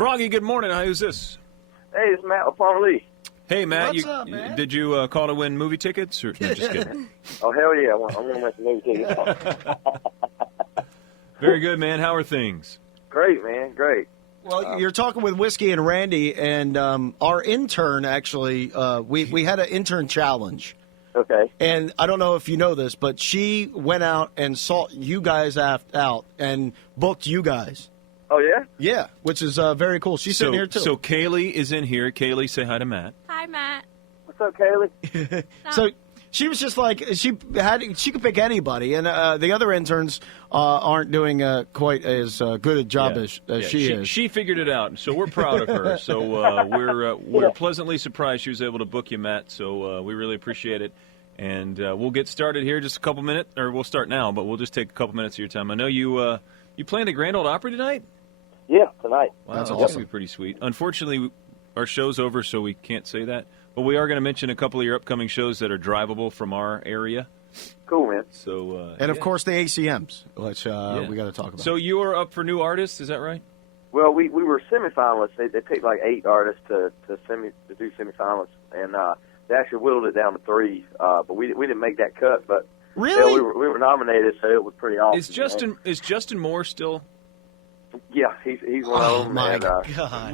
Froggy, good morning. Who's this? Hey, it's Matt with Parmalee. Hey, Matt. What's up, man? Did you call to win movie tickets? Or, no, just kidding. Oh, hell yeah. I'm going to make the movie tickets. Very good, man. How are things? Great, man. Great. Well, you're talking with Whiskey and Randy, and our intern, actually, we had an intern challenge. Okay. And I don't know if you know this, but she went out and sought you guys out and booked you guys. Oh, yeah? Yeah, which is very cool. She's sitting here, too. So Kaylee is in here. Kaylee, say hi to Matt. Hi, Matt. What's up, Kaylee? So she was just like, she could pick anybody, and the other interns aren't doing quite as good a job as she is. She figured it out, so we're proud of her. So we're pleasantly surprised she was able to book you, Matt, so we really appreciate it. And we'll get started here just a couple minutes, or we'll start now, but we'll just take a couple minutes of your time. I know you playing the Grand Ole Opry tonight? Yeah, tonight. Wow, That's that's awesome. going to be pretty sweet. Unfortunately, our show's over, so we can't say that. But we are going to mention a couple of your upcoming shows that are drivable from our area. Cool, man. So, And, of course, the ACMs, which we got to talk about. So you are up for new artists, is that right? Well, we were semifinalists. They picked like 8 artists to do semifinalists, and they actually whittled it down to 3. But we didn't make that cut. But Really? yeah, we were nominated, so it was pretty awesome. Is Justin Moore still? Yeah, he's one of them. Oh, my and, God.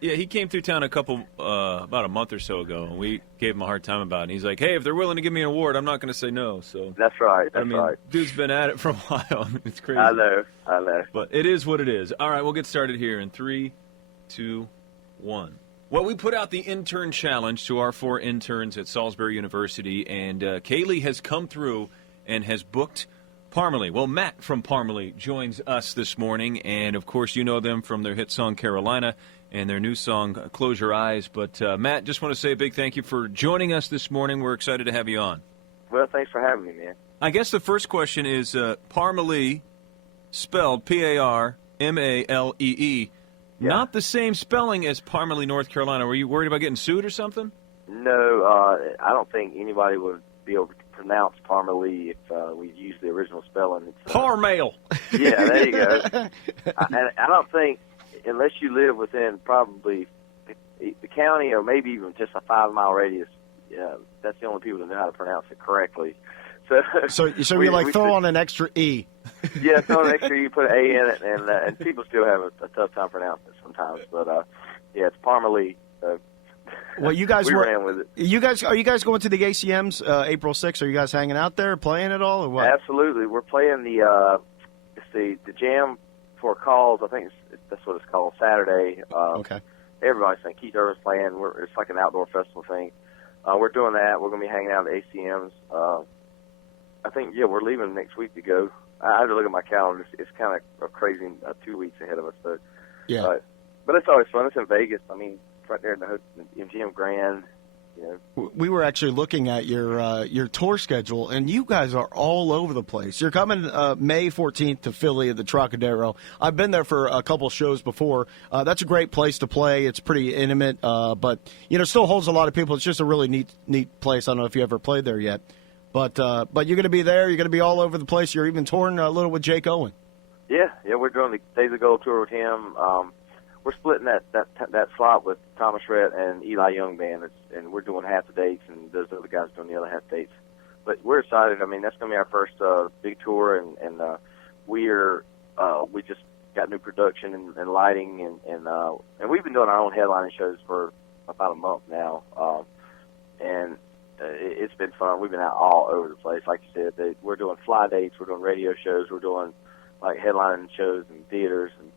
He came through town about a month or so ago, and we gave him a hard time about it. And he's like, "Hey, if they're willing to give me an award, I'm not going to say no." So That's right. That's right. Dude's been at it for a while. It's crazy. I know. But it is what it is. All right, we'll get started here in 3, 2, 1. Well, we put out the intern challenge to our 4 interns at Salisbury University, and Kaylee has come through and has booked Parmalee. Well, Matt from Parmalee joins us this morning, and of course you know them from their hit song Carolina and their new song Close Your Eyes. But Matt, just want to say a big thank you for joining us this morning. We're excited to have you on. Well, thanks for having me, man. I guess the first question is Parmalee, spelled Parmalee, not the same spelling as Parmalee, North Carolina. Were you worried about getting sued or something? No, I don't think anybody would be able to pronounce Parmalee if we use the original spelling. Parmalee. Yeah, there you go. I don't think, unless you live within probably the county or maybe even just a 5-mile radius, that's the only people that know how to pronounce it correctly. So you like throw on an extra E. Yeah, throw an extra E, put an A in it, and people still have a tough time pronouncing it sometimes. But yeah, it's Parmalee. Well, you guys we ran with it. Are you guys going to the ACMs April 6th? Are you guys hanging out there, playing at all, or what? Absolutely, we're playing the Jam for Calls. I think that's what it's called. Saturday. Okay. Everybody's saying Keith Urban's playing. It's like an outdoor festival thing. We're doing that. We're going to be hanging out at ACMs. I think we're leaving next week to go. I have to look at my calendar. It's kind of crazy. 2 weeks ahead of us, but Yeah. But it's always fun. It's in Vegas. I mean, it's right there in the MGM Grand. We were actually looking at your tour schedule, and you guys are all over the place. You're coming May 14th to Philly at the Trocadero. I've been there for a couple shows before. That's a great place to play. It's pretty intimate, but still holds a lot of people. It's just a really neat place. I don't know if you ever played there yet, but you're going to be there. You're going to be all over the place. You're even touring a little with Jake Owen. Yeah, we're doing the Days of Gold tour with him. We're splitting that slot with Thomas Rhett and Eli Young Band, and we're doing half the dates, and those other guys doing the other half dates. But we're excited. I mean, that's going to be our first big tour, and we just got new production and lighting, and we've been doing our own headlining shows for about a month now, and it's been fun. We've been out all over the place, like you said. We're doing fly dates, we're doing radio shows, we're doing like headlining shows in theaters, and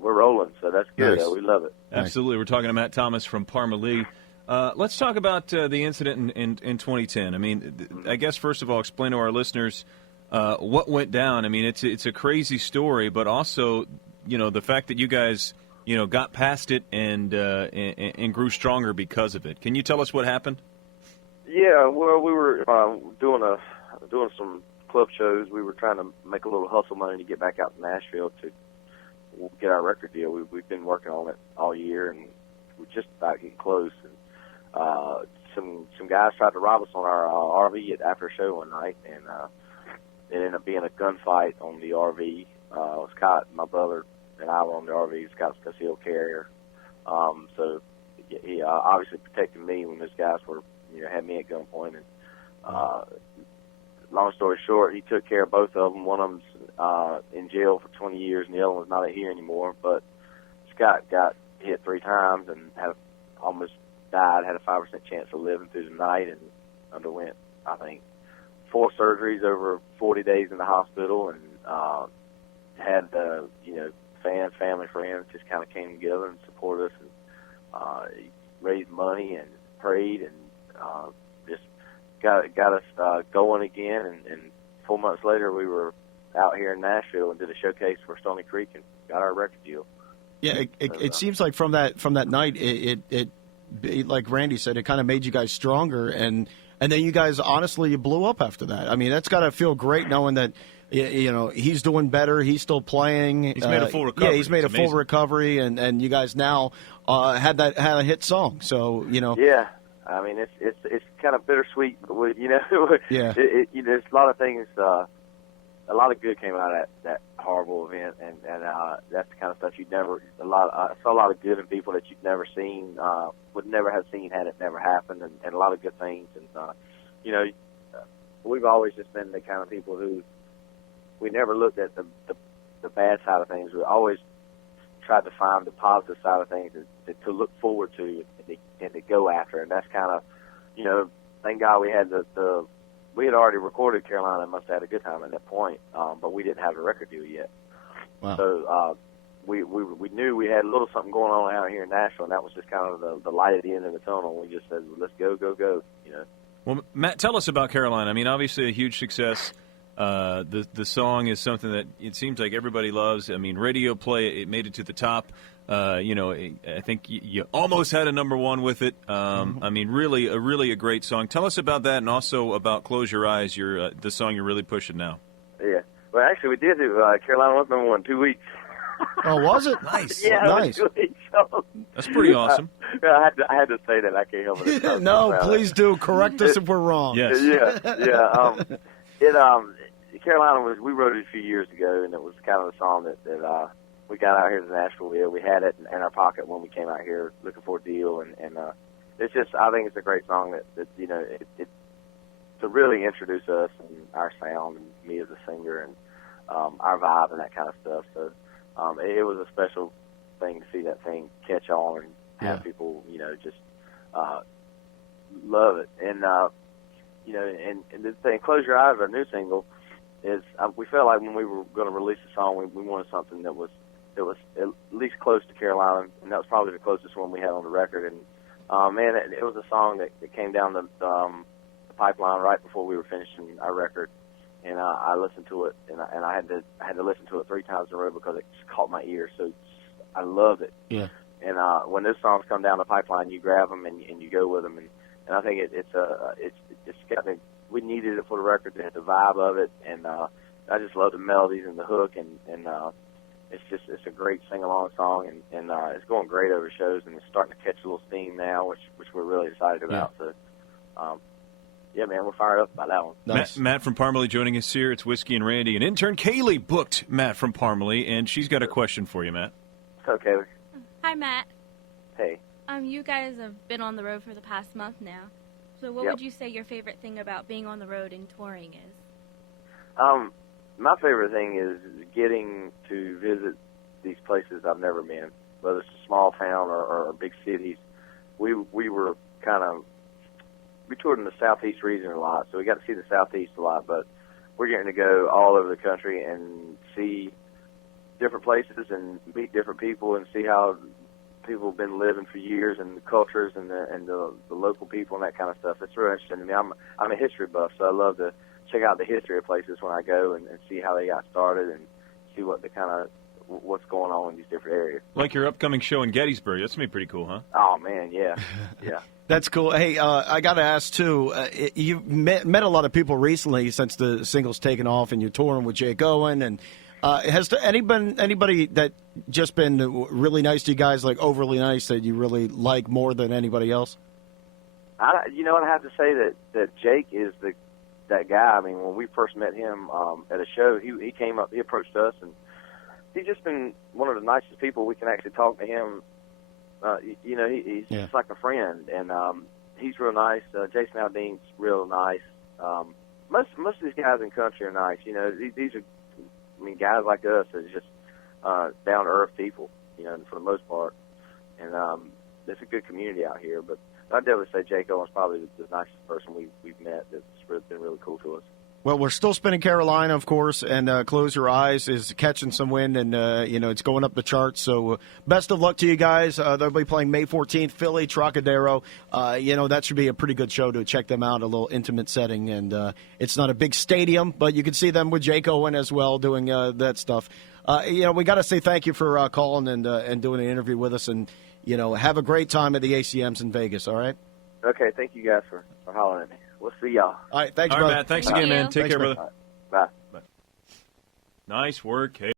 we're rolling, so that's good. Nice. We love it. Absolutely. We're talking to Matt Thomas from Parmalee. Let's talk about the incident in 2010. I mean, I guess, first of all, explain to our listeners what went down. I mean, it's a crazy story, but also, the fact that you guys, got past it and grew stronger because of it. Can you tell us what happened? Yeah, well, we were doing some club shows. We were trying to make a little hustle money to get back out to Nashville to get our record deal. We've been working on it all year, and we're just about getting close. And some guys tried to rob us on our RV after a show one night, and it ended up being a gunfight on the RV. Scott, my brother, and I were on the RV. Scott's concealed carrier. So he obviously protected me when those guys were, had me at gunpoint. And long story short, he took care of both of them. One of them's in jail for 20 years, and the other one's not here anymore. But Scott got hit 3 times and almost died. Had a 5% chance of living through the night, and underwent, I think, 4 surgeries over 40 days in the hospital, and had fans, family, friends just kind of came together and supported us, and raised money and prayed, and just got us going again. And 4 months later, we were out here in Nashville and did a showcase for Stony Creek and got our record deal. Yeah, it seems like from that night, it like Randy said, it kind of made you guys stronger, and then you guys honestly blew up after that. I mean, that's got to feel great knowing that he's doing better, he's still playing. He's made a full recovery. Yeah, he's made a full recovery, and you guys now had a hit song. So Yeah, I mean it's kind of bittersweet, but Yeah. There's a lot of things. A lot of good came out of that horrible event, and that's the kind of stuff I saw a lot of good in people that you'd never seen, would never have seen had it never happened, and a lot of good things. And we've always just been the kind of people who we never looked at the bad side of things. We always tried to find the positive side of things to look forward to and to go after, and that's kind of thank God we had we had already recorded Carolina and Must Have Had a Good Time at that point, but we didn't have a record deal yet. Wow. So we knew we had a little something going on out here in Nashville, and that was just kind of the light at the end of the tunnel. We just said, let's go. Well, Matt, tell us about Carolina. I mean, obviously a huge success. The song is something that it seems like everybody loves. I mean, radio play, it made it to the top. I think you almost had a #1 with it. I mean, really a great song. Tell us about that, and also about "Close Your Eyes," the song you're really pushing now. Yeah. Well, actually, we did do Carolina was #1 2 weeks. Oh, was it? Nice. Yeah, nice. It was 2 weeks. So, That's pretty awesome. I had to say that. I can't help it. No, please do correct us if we're wrong. Yes. Yeah. Carolina we wrote it a few years ago, and it was kind of a song that we got out here to Nashville with. We had it in our pocket when we came out here looking for a deal, and it's just, I think it's a great song that it to really introduce us and our sound and me as a singer and our vibe and that kind of stuff. So it was a special thing to see that thing catch on and have people just love it. And and the thing, "Close Your Eyes," our new single, is we felt like when we were going to release the song, we wanted something that was at least close to Carolina, and that was probably the closest one we had on the record. And man, it was a song that came down the pipeline right before we were finishing our record, and I listened to it, and I had to listen to it 3 times in a row because it just caught my ear. So I loved it. Yeah. And when those songs come down the pipeline, you grab them and you go with them, and I think it's got we needed it for the record. It had the vibe of it, and I just love the melodies and the hook, and it's a great sing-along song, and it's going great over shows, and it's starting to catch a little steam now, which we're really excited about. So, yeah, man, we're fired up about that one. Nice. Matt from Parmalee joining us here. It's Whiskey and Randy, and intern Kaylee booked Matt from Parmalee, and she's got a question for you, Matt. So, Kaylee. Hi, Matt. Hey. You guys have been on the road for the past month now. So what would you say your favorite thing about being on the road and touring is? My favorite thing is getting to visit these places I've never been, whether it's a small town or big cities. We were we toured in the Southeast region a lot, so we got to see the Southeast a lot, but we're getting to go all over the country and see different places and meet different people and see how people have been living for years, and the cultures and the local people and that kind of stuff. It's really interesting to me. I'm a history buff, so I love to check out the history of places when I go and see how they got started and see what's going on in these different areas. Like your upcoming show in Gettysburg. That's going to be pretty cool, huh? Oh, man, yeah. That's cool. Hey, I got to ask, too, you've met a lot of people recently since the single's taken off, and you're touring with Jake Owen, and has there anybody that just been really nice to you guys, like overly nice, that you really like more than anybody else? You know what, I have to say that Jake is that guy. I mean, when we first met him at a show, he came up, he approached us, and he's just been one of the nicest people. We can actually talk to him. He's just like a friend, and he's real nice. Jason Aldean's real nice. Most of these guys in country are nice. These are, guys like us are just down to earth people. For the most part, and it's a good community out here. But I'd definitely say Jake Owen's probably the nicest person we've met. That's been really cool to us. Well, we're still spinning Carolina, of course, and Close Your Eyes is catching some wind, and, it's going up the charts. So best of luck to you guys. They'll be playing May 14th, Philly, Trocadero. That should be a pretty good show to check them out, a little intimate setting. And it's not a big stadium, but you can see them with Jake Owen as well doing that stuff. We got to say thank you for calling and doing an interview with us, and, have a great time at the ACMs in Vegas, all right? Okay, thank you guys for hollering at me. We'll see y'all. All right, thanks, All right, brother. Matt. Thanks Thank again, you. man. Take Thanks, care, man. brother. Bye. Nice work, Kay.